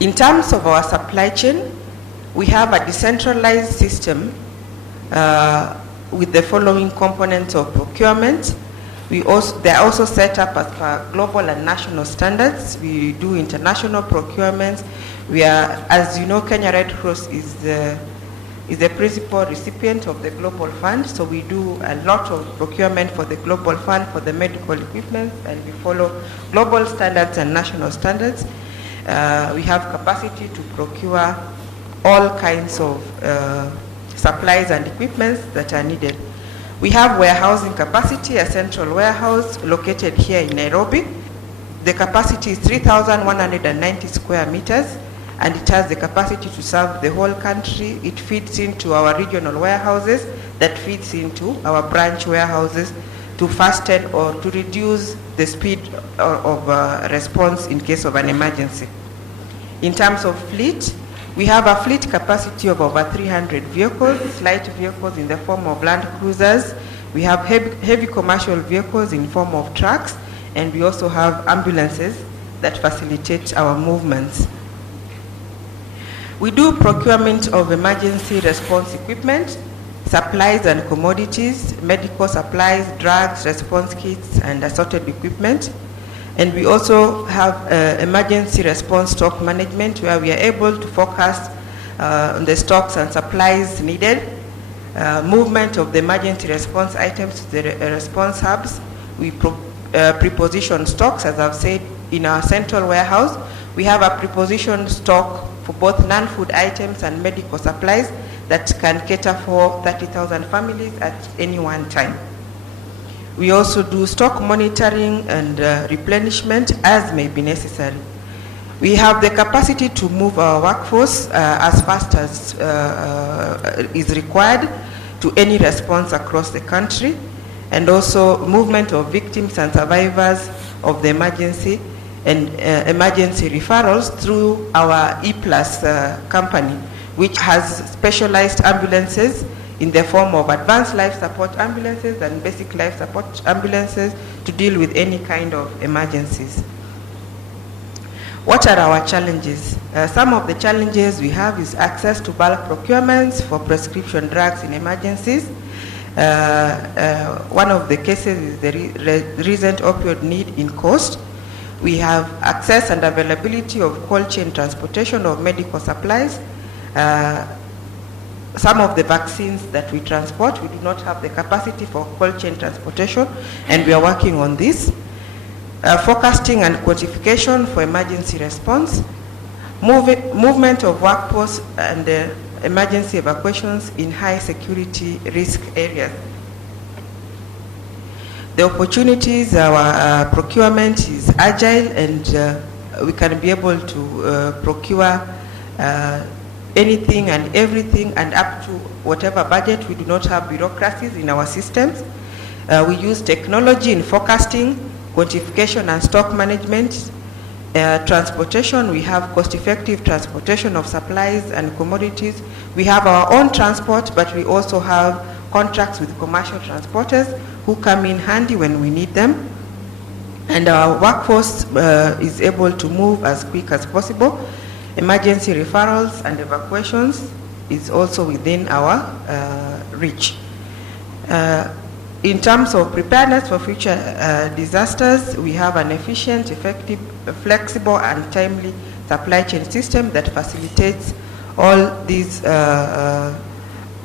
In terms of our supply chain, we have a decentralized system with the following components of procurement. They are also set up as per global and national standards. We do international procurements. As you know, Kenya Red Cross is the principal recipient of the Global Fund, so we do a lot of procurement for the Global Fund for the medical equipment, and we follow global standards and national standards. We have capacity to procure all kinds of supplies and equipments that are needed. We have warehousing capacity, a central warehouse located here in Nairobi. The capacity is 3,190 square meters, and it has the capacity to serve the whole country. It feeds into our regional warehouses, that feeds into our branch warehouses to fasten or to reduce the speed of response in case of an emergency. In terms of fleet, we have a fleet capacity of over 300 vehicles, light vehicles in the form of land cruisers. We have heavy commercial vehicles in form of trucks, and we also have ambulances that facilitate our movements. We do procurement of emergency response equipment, supplies and commodities, medical supplies, drugs, response kits, and assorted equipment. And we also have emergency response stock management, where we are able to focus on the stocks and supplies needed, movement of the emergency response items to the response hubs. We preposition stocks, as I've said, in our central warehouse. We have a prepositioned stock for both non-food items and medical supplies that can cater for 30,000 families at any one time. We also do stock monitoring and replenishment as may be necessary. We have the capacity to move our workforce as fast as is required to any response across the country, and also movement of victims and survivors of the emergency and emergency referrals through our E+ company, which has specialized ambulances in the form of advanced life support ambulances and basic life support ambulances to deal with any kind of emergencies. What are our challenges? Some of the challenges we have is access to bulk procurements for prescription drugs in emergencies. One of the cases is the recent opioid need in Coast. We have access and availability of cold chain transportation of medical supplies. Some of the vaccines that we transport, we do not have the capacity for cold chain transportation, and we are working on this. Forecasting and quantification for emergency response. Movement of workforce and emergency evacuations in high security risk areas. The opportunities, our procurement is agile, and we can be able to procure anything and everything, and up to whatever budget. We do not have bureaucracies in our systems. We use technology in forecasting, quantification, and stock management. Transportation, we have cost-effective transportation of supplies and commodities. We have our own transport, but we also have contracts with commercial transporters who come in handy when we need them. And our workforce is able to move as quick as possible. Emergency referrals and evacuations is also within our reach. In terms of preparedness for future disasters, we have an efficient, effective, flexible, and timely supply chain system that facilitates all these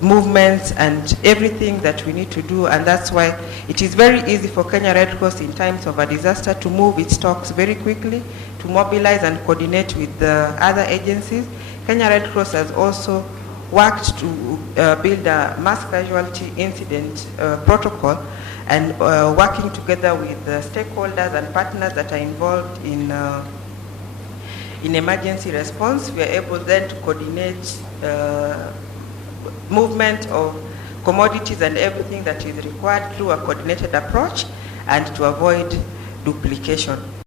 movements and everything that we need to do, and that's why it is very easy for Kenya Red Cross in times of a disaster to move its stocks very quickly, to mobilize and coordinate with the other agencies. Kenya Red Cross has also worked to build a mass casualty incident protocol, and working together with the stakeholders and partners that are involved in emergency response, we are able then to coordinate movement of commodities and everything that is required through a coordinated approach, and to avoid duplication.